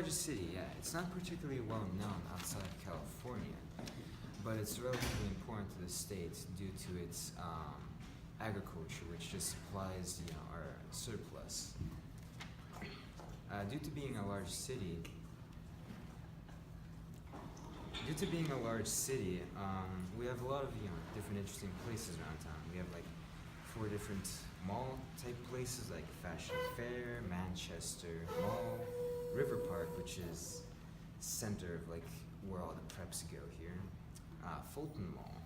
largest city, yeah. It's not particularly well known outside of California, but it's relatively important to the state due to its agriculture, which just supplies, our surplus. Due to being a large city, we have a lot of different interesting places around town. We have like 4 different mall type places like Fashion Fair, Manchester Mall, River Park, which is center of like where all the preps go here, Fulton Mall,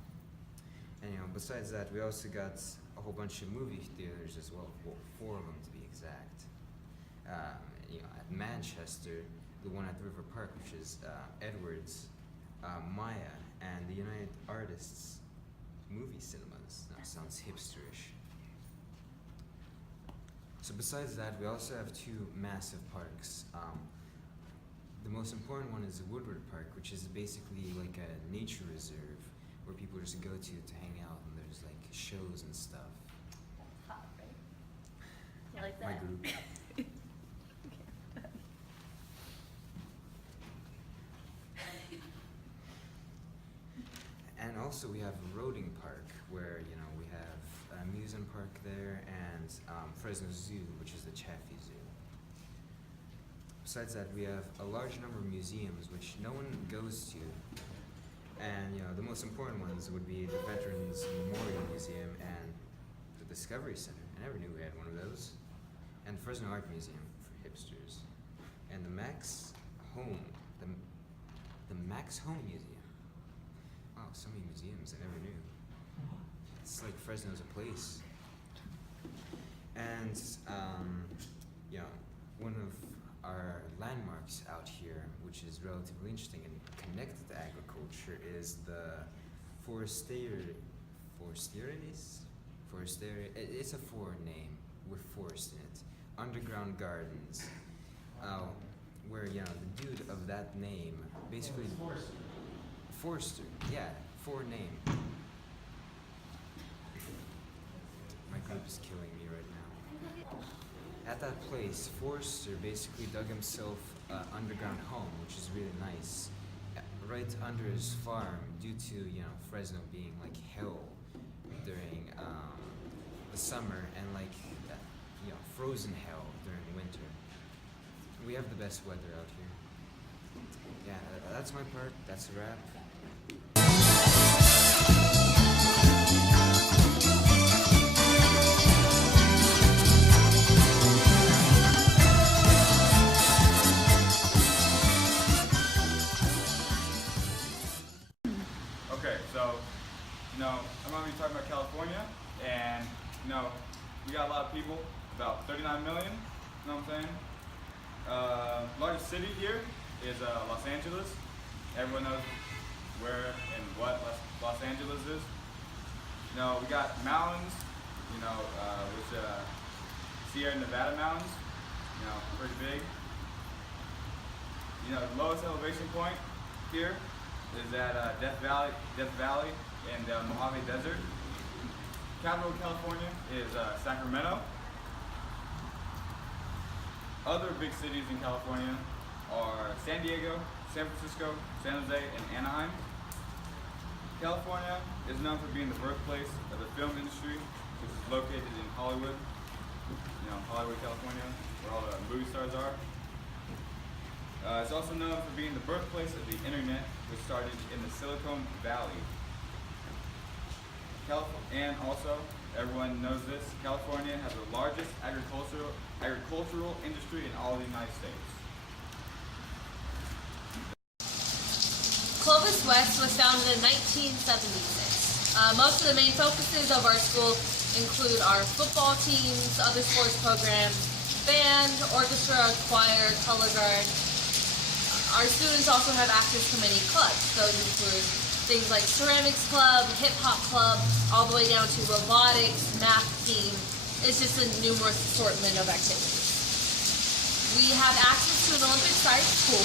and besides that we also got a whole bunch of movie theaters as well, 4 of them to be exact. At Manchester, the one at River Park, which is Edwards, Maya, and the United Artists movie cinemas. That sounds hipsterish. So besides that, we also have 2 massive parks. The most important one is Woodward Park, which is basically like a nature reserve where people just go to hang out, and there's like shows and stuff. That's hot, right? You like that? My group. And also we have Roding Park, where we have amusement park there, and Fresno Zoo, which is the Chaffee Zoo. Besides that, we have a large number of museums which no one goes to, and the most important ones would be the Veterans Memorial Museum and the Discovery Center. I never knew we had one of those. And Fresno Art Museum for hipsters, and the Max Home Museum. Wow, so many museums I never knew. It's like Fresno's a place. And one of our landmarks out here, which is relatively interesting and connected to agriculture, is the it's a foreign name with forest in it. Underground Gardens, where the dude of that name basically Forster, yeah, foreign name. My group is killing me right now. At that place, Forster basically dug himself an underground home, which is really nice, right under his farm, due to Fresno being like hell during the summer, and like frozen hell during winter. We have the best weather out here. Yeah, that's my part. That's a wrap. Okay, so, I'm going to be talking about California, and, we got a lot of people, about 39 million, you know what I'm saying? Largest city here is Los Angeles. Everyone knows where and what Los Angeles is. We got mountains, which Sierra Nevada mountains, pretty big. The lowest elevation point here is at Death Valley in the Mojave Desert. Capital of California is Sacramento. Other big cities in California are San Diego, San Francisco, San Jose, and Anaheim. California is known for being the birthplace of the film industry, which is located in Hollywood. Hollywood, California, where all the movie stars are. It's also known for being the birthplace of the internet, which started in the Silicon Valley. And also, everyone knows this, California has the largest agricultural industry in all the United States. Clovis West was founded in 1976. Most of the main focuses of our school include our football teams, other sports programs, band, orchestra, choir, color guard. Our students also have access to many clubs. Those include things like ceramics club, hip hop club, all the way down to robotics, math team. It's just a numerous assortment of activities. We have access to an Olympic-sized pool,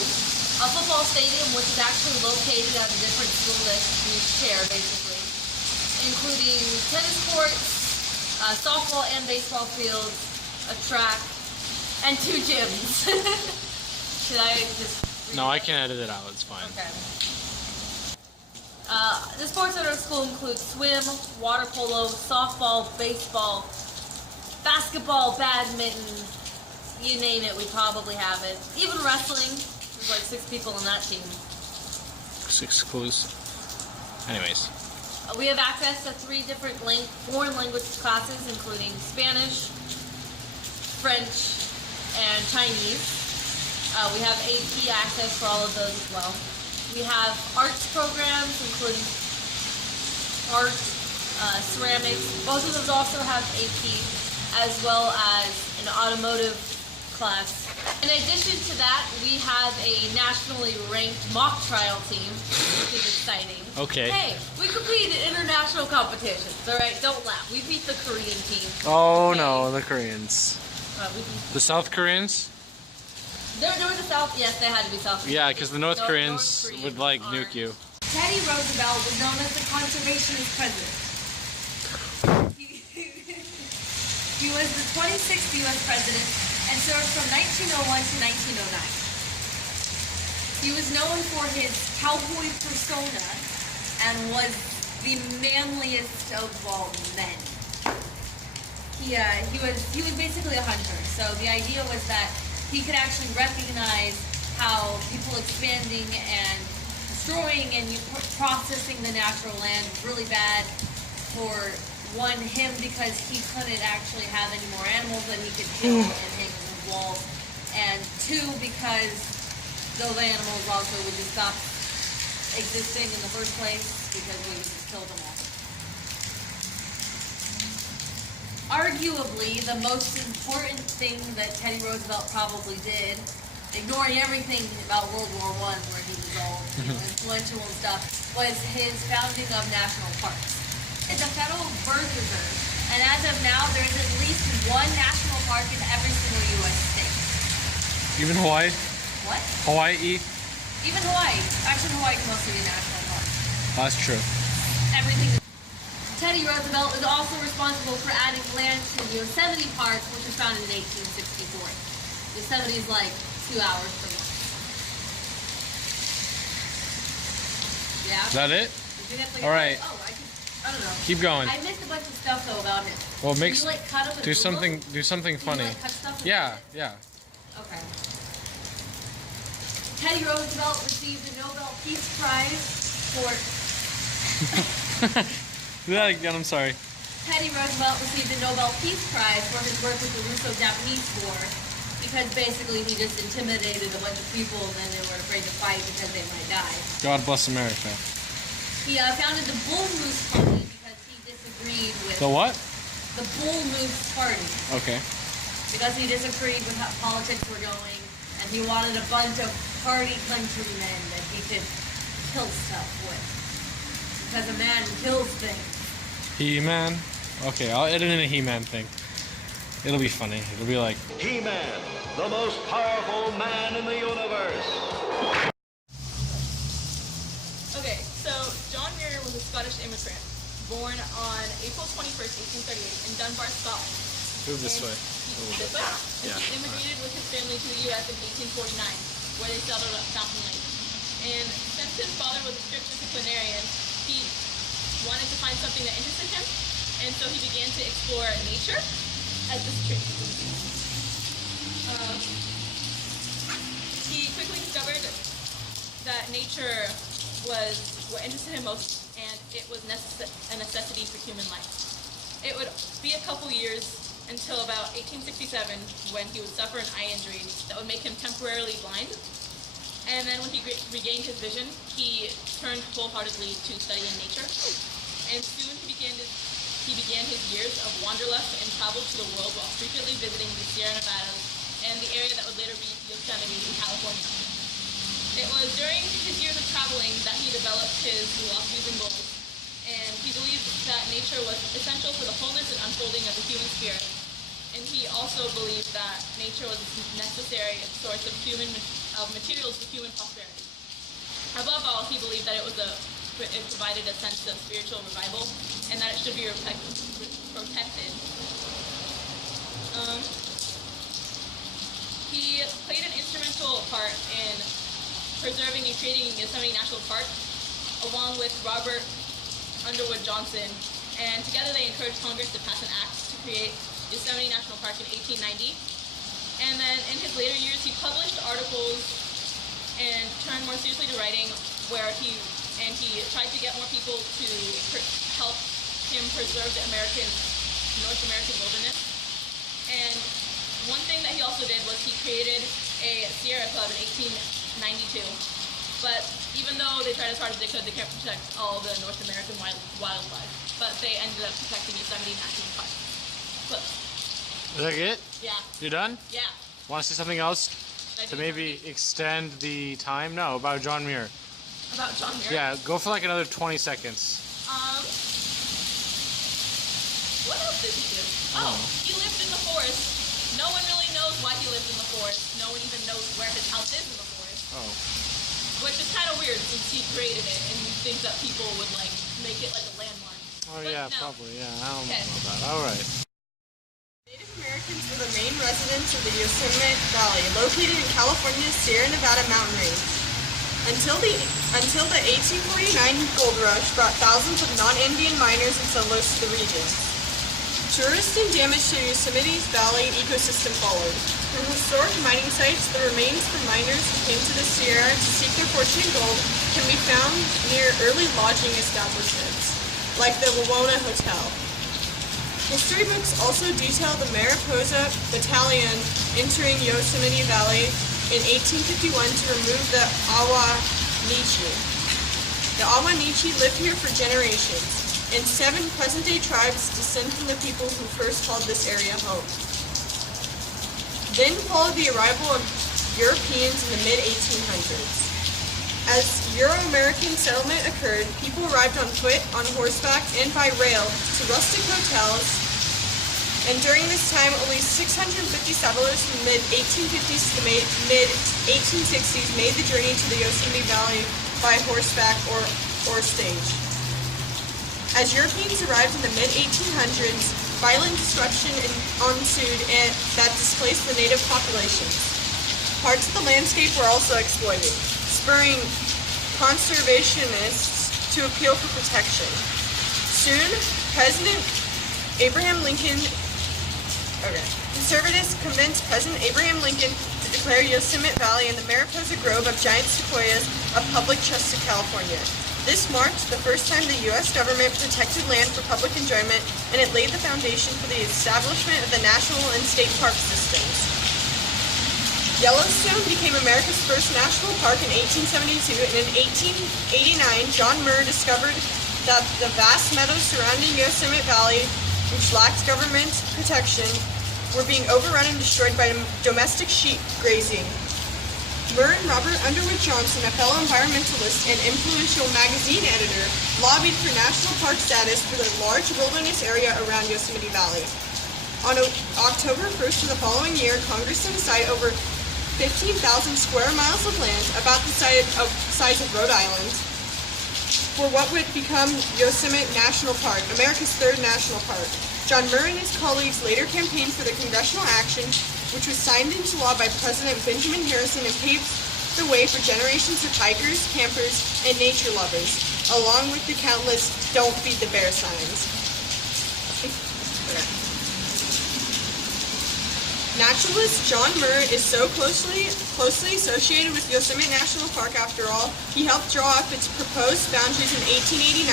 a football stadium, which is actually located at a different school that we share, basically, including tennis courts, softball and baseball fields, a track, and 2 gyms. Should I just... No, I can edit it out. It's fine. Okay. The sports at our school include swim, water polo, softball, baseball, basketball, badminton, you name it, we probably have it. Even wrestling. There's like 6 people on that team. 6 clues. Anyways. We have access to 3 different foreign language classes, including Spanish, French, and Chinese. We have AP access for all of those as well. We have arts programs, including art, ceramics. Both of those also have AP, as well as an automotive class. In addition to that, we have a nationally ranked mock trial team, which is exciting. Okay. Hey, we compete in international competitions, alright? Don't laugh. We beat the Korean team. Oh Hey. no, the Koreans. We beat The South Koreans? They were the South. Yes, they had to be South. Yeah, because the North North Koreans Koreans would like are- nuke you. Teddy Roosevelt was known as the conservationist president. He was the 26th U.S. president and served from 1901 to 1909. He was known for his cowboy persona and was the manliest of all men. He was basically a hunter. So the idea was that he could actually recognize how people expanding and destroying and processing the natural land was really bad for him because he couldn't actually have any more animals that he could kill and hang on his walls, and 2, because those animals also would just stop existing in the first place because we would just kill them all. Arguably, the most important thing that Teddy Roosevelt probably did, ignoring everything about World War I, where he was all influential and stuff, was his founding of national parks. It's a federal bird reserve, and as of now, there's at least 1 national park in every single U.S. state. Even Hawaii? What? Hawaii? Even Hawaii. Actually, Hawaii can mostly be a national park. That's true. Everything. Teddy Roosevelt is also responsible for adding land to Yosemite Park, which was founded in 1864. Yosemite is like 2 hours from us. Yeah? Is that it? Did you have, like, All right. Oh, I don't know. Keep going. I missed a bunch of stuff though about him. Well, Can makes you, like, cut him and do Google? something Can funny. You, like, cut stuff and Yeah, put it? yeah. Okay. Teddy Roosevelt received the Nobel Peace Prize for... Do that again, I'm sorry. Teddy Roosevelt received the Nobel Peace Prize for his work with the Russo-Japanese War because basically he just intimidated a bunch of people and then they were afraid to fight because they might die. God bless America. He founded the Bull Moose Party because he disagreed with... The what? The Bull Moose Party. Okay. Because he disagreed with how politics were going and he wanted a bunch of party countrymen that he could kill stuff with. Because a man kills things. He-Man. Okay, I'll edit in a He-Man thing. It'll be funny. It'll be like... He-Man, the most powerful man in the universe. Okay, so John Muir was a Scottish immigrant, born on April 21st, 1838 in Dunbar, Scotland. Move this And way. This way? Yeah. And he immigrated with his family to the U.S. in 1849, where they settled at Fountain Lake. And since his father was a strict disciplinarian, he wanted to find something that interested him, and so he began to explore nature as this tree. He quickly discovered that nature was what interested him most, and it was a necessity for human life. It would be a couple years until about 1867 when he would suffer an eye injury that would make him temporarily blind. And then when he regained his vision, he turned wholeheartedly to studying nature. And soon he began his years of wanderlust and traveled to the world while frequently visiting the Sierra Nevadas and the area that would later be Yosemite in California. It was during his years of traveling that he developed his philosophies and goals. And he believed that nature was essential for the wholeness and unfolding of the human spirit. And he also believed that nature was a necessary source of materials for human prosperity. Above all, he believed that it provided a sense of spiritual revival and that it should be protected. He played an instrumental instrumental part in preserving and creating Yosemite National Park, along with Robert Underwood Johnson. And together they encouraged Congress to pass an act to create Yosemite National Park in 1890. And then in his later years, he published articles and turned more seriously to writing, where he tried to get more people to help him preserve the North American wilderness. And one thing that he also did was he created a Sierra Club in 1892. But even though they tried as hard as they could, they can't protect all the North American wildlife. But they ended up protecting Yosemite National Park. Close. Is that it? Yeah. You're done? Yeah. Want to say something else to maybe extend the time? No, about John Muir. About John Muir? Yeah, go for like another 20 seconds. What else did he do? Oh, he lived in the forest. No one really knows why he lived in the forest. No one even knows where his house is in the forest. Oh. Which is kind of weird since he created it and you think that people would like make it like a landmark. Oh But yeah, no. probably. Yeah, I don't Okay. know about that. All right. Native Americans were the main residents of the Yosemite Valley, located in California's Sierra Nevada mountain range. Until the 1849 gold rush brought thousands of non-Indian miners and settlers to the region. Tourist and damage to Yosemite's valley ecosystem followed. From historic mining sites, the remains from miners who came to the Sierra to seek their fortune in gold can be found near early lodging establishments, like the Wawona Hotel. History books also detail the Mariposa Battalion entering Yosemite Valley in 1851 to remove the Awa-Nichi. The Awa-Nichi lived here for generations, and 7 present-day tribes descend from the people who first called this area home. Then followed the arrival of Europeans in the mid-1800s. As Euro-American settlement occurred, people arrived on foot, on horseback, and by rail to rustic hotels, and during this time, only 650 settlers from the mid-1850s to the mid-1860s made the journey to the Yosemite Valley by horseback or stage. As Europeans arrived in the mid-1800s, violent destruction ensued and that displaced the native populations. Parts of the landscape were also exploited, spurring conservationists to appeal for protection. Soon, conservatives convinced President Abraham Lincoln to declare Yosemite Valley and the Mariposa Grove of giant sequoias a public trust of California. This marked the first time the U.S. government protected land for public enjoyment, and it laid the foundation for the establishment of the national and state park systems. Yellowstone became America's first national park in 1872, and in 1889, John Muir discovered that the vast meadows surrounding Yosemite Valley, which lacked government protection, were being overrun and destroyed by domestic sheep grazing. Muir and Robert Underwood Johnson, a fellow environmentalist and influential magazine editor, lobbied for national park status for the large wilderness area around Yosemite Valley. On October 1st of the following year, Congress set aside over 15,000 square miles of land, about the size of Rhode Island, for what would become Yosemite National Park, America's third national park. John Muir and his colleagues later campaigned for the congressional action, which was signed into law by President Benjamin Harrison and paved the way for generations of hikers, campers, and nature lovers, along with the countless "Don't Feed the Bear" signs. Naturalist John Muir is so closely associated with Yosemite National Park after all. He helped draw up its proposed boundaries in 1889,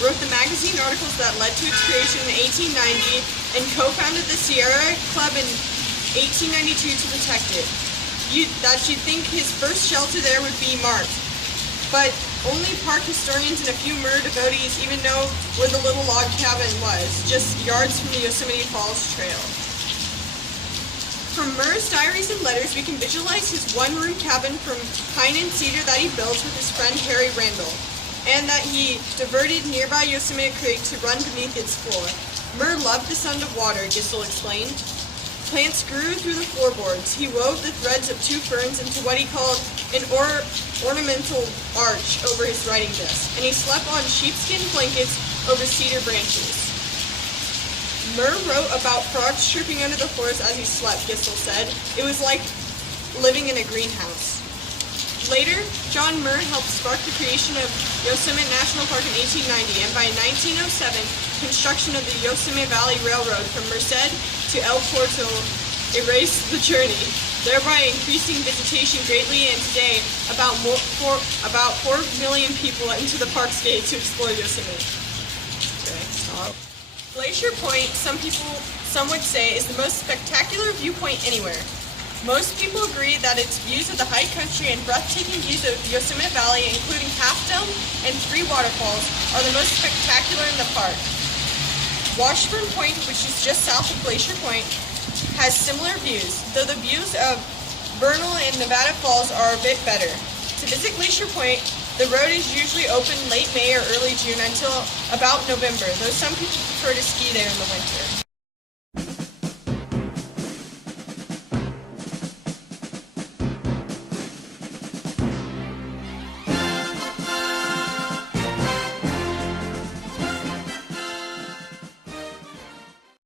wrote the magazine articles that led to its creation in 1890, and co-founded the Sierra Club in 1892 to protect it. You'd think his first shelter there would be marked, but only park historians and a few Muir devotees even know where the little log cabin was, just yards from the Yosemite Falls Trail. From Muir's diaries and letters, we can visualize his one-room cabin from pine and cedar that he built with his friend Harry Randall, and that he diverted nearby Yosemite Creek to run beneath its floor. Muir loved the sound of water, Gissel explained. Plants grew through the floorboards. He wove the threads of 2 ferns into what he called an ornamental arch over his writing desk, and he slept on sheepskin blankets over cedar branches. Muir wrote about frogs chirping under the floors as he slept, Gissel said. It was like living in a greenhouse. Later, John Muir helped spark the creation of Yosemite National Park in 1890, and by 1907, construction of the Yosemite Valley Railroad from Merced to El Portal erased the journey, thereby increasing vegetation greatly, and today about 4 million people enter the park's gate to explore Yosemite. Okay, stop. Glacier Point, some would say, is the most spectacular viewpoint anywhere. Most people agree that its views of the high country and breathtaking views of Yosemite Valley, including Half Dome and 3 waterfalls, are the most spectacular in the park. Washburn Point, which is just south of Glacier Point, has similar views, though the views of Vernal and Nevada Falls are a bit better. To visit Glacier Point, the road is usually open late May or early June until about November, though some people prefer to ski there in the winter.